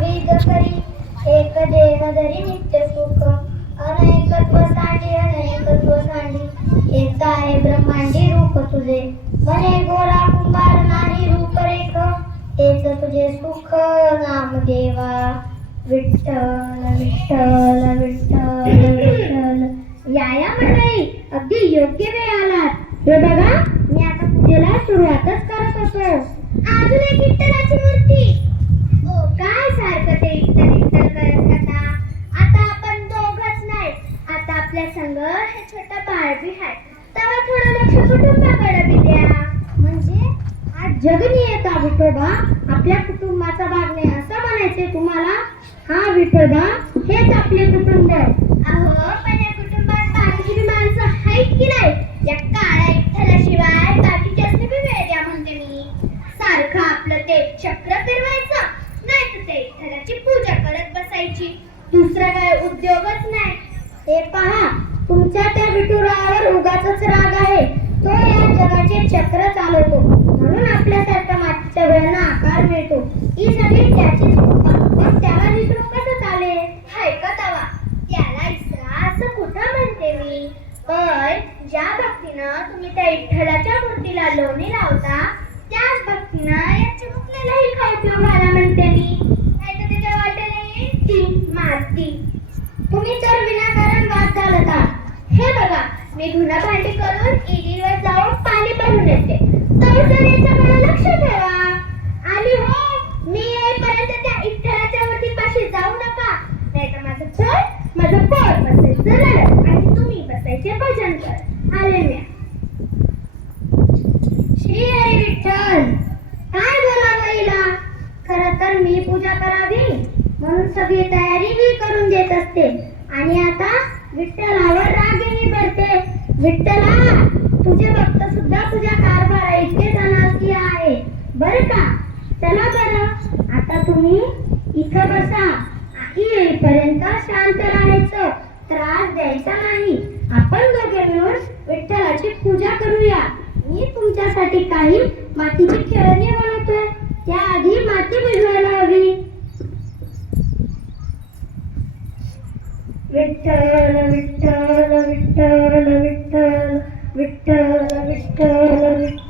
विध करी, एक देह धरी नित्य सुख, अनेकत्व सांडी, एक आहे ब्रह्मांडी रूप तुझे, म्हणे गोरा कुंभार नाही रूपरेख, हेच तुझे सुख नामदेवा, विठ्ठल विठ्ठल विठ्ठल विठ्ठल. या मंडळी, अगदी योग्य वेळ आलात. हे बघा, मी आता पूजेला सुरुवातच करत होतो. अजून एक विठ्ठलाची मूर्ती. ओ काय सारखं ते विठ्ठल विठ्ठल करत आता. आता आपण दोघच नाही, आता आपल्या संग हे छोटं बाळ बी आहे. तेव्हा थोडं लक्ष कुटुंबाकडे बी द्या. म्हणजे आज जगनी येता विठोबा आपल्या कुटुंबाचा भाग नाही असं म्हणायचे तुम्हाला. हा विठोबा, हेच आपले कुटुंब. अहो पण या कुटुंबात बाकीची माणसं आहेत की नाही. या काळ्या विठ्ठलाशिवाय बाकीच्यासनी बी वेळ द्या म्हणते मी. सारखं आपलं ते चक्र फिरवायचं, नाही तर ते विठ्ठलाची पूजा करत बसायची. दुसरा काय उद्योगच नाही. हे पहा, तुमच्या त्या विठुरायावर उगाचच राग आहे. तो या जगाचे चक्र चालवतो, म्हणून आपल्यासारख्या मातीच्या वेळांना आकार मिळतो. ही सगळी त्याचीच कृपा. मग त्याला विसरून कसं चालेल. हाय का तवा, त्याला इसरा असं कुठं म्हणते मी. पण ज्या भक्तीनं तुम्ही त्या विठ्ठलाच्या मूर्तीला लोणी लावता, त्याच भक्तीनं या चिमुकल्यालाही खाऊ पिऊ घाला म्हणते मी. नाही तर त्याच्या वाटेने ती मारती. तुम्ही तर विनाकारण वाद घालता. हे बघा, मी धुणं भांडी करून इडीवर जाऊन पाणी भरून येते. तर याच्याकडे लक्ष ठेवा. आणि हो, मी येईपर्यंत त्या विठ्ठलाच्या मूर्तीपाशी जाऊ नका, नाही तर माझं पोट बसायचं रडत आणि तुम्ही बसायचे भजन कर. आले मी. श्री हरी विठ्ठल. काय बोलावं हिला. खरं तर मी पूजा करावी म्हणून सगळी तयारी मी करून देत असते, आणि आता विठ्ठलावर रागही करते. विठ्ठला, तुझे भक्त सुद्धा तुझ्या कारभारा इतके अनारकी आहे बरं का. चला बरं, आता तुम्ही इथं बसा. आई येईपर्यंत शांत राहायचं, त्रास द्यायचा नाही. आपण दोघे मिळून विठ्ठलाची पूजा करूया. मी तुमच्यासाठी काही मातीची खेळणी बनवतोय. त्याआधी माती भिजवायला हवी. विठ्ठल विठ्ठल विठ्ठल विठ्ठल विठ्ठल विठ्ठल विठ्ठल.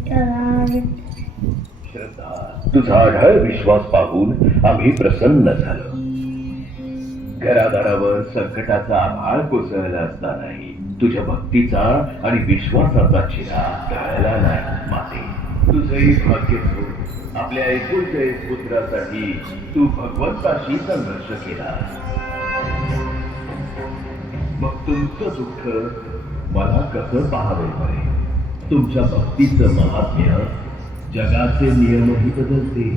विठ्ठला श्रद्धा, तुझा अढळ विश्वास पाहून आम्ही प्रसन्न झालो. घरादारावर संकटाचा आभाळ कोसळला असतानाही तुझ्या भक्तीचा आणि विश्वासाचा चिराग ढळला नाही माते. तुझंही भाग्य हो. आपल्या एकुलत्या एक पुत्रासाठी तू भगवंताशी संघर्ष केला. मग तुमचं दुःख मला कसं पाहावे बरे. तुमच्या भक्तीचं महात्म्य जगाचे नियमही बदलते.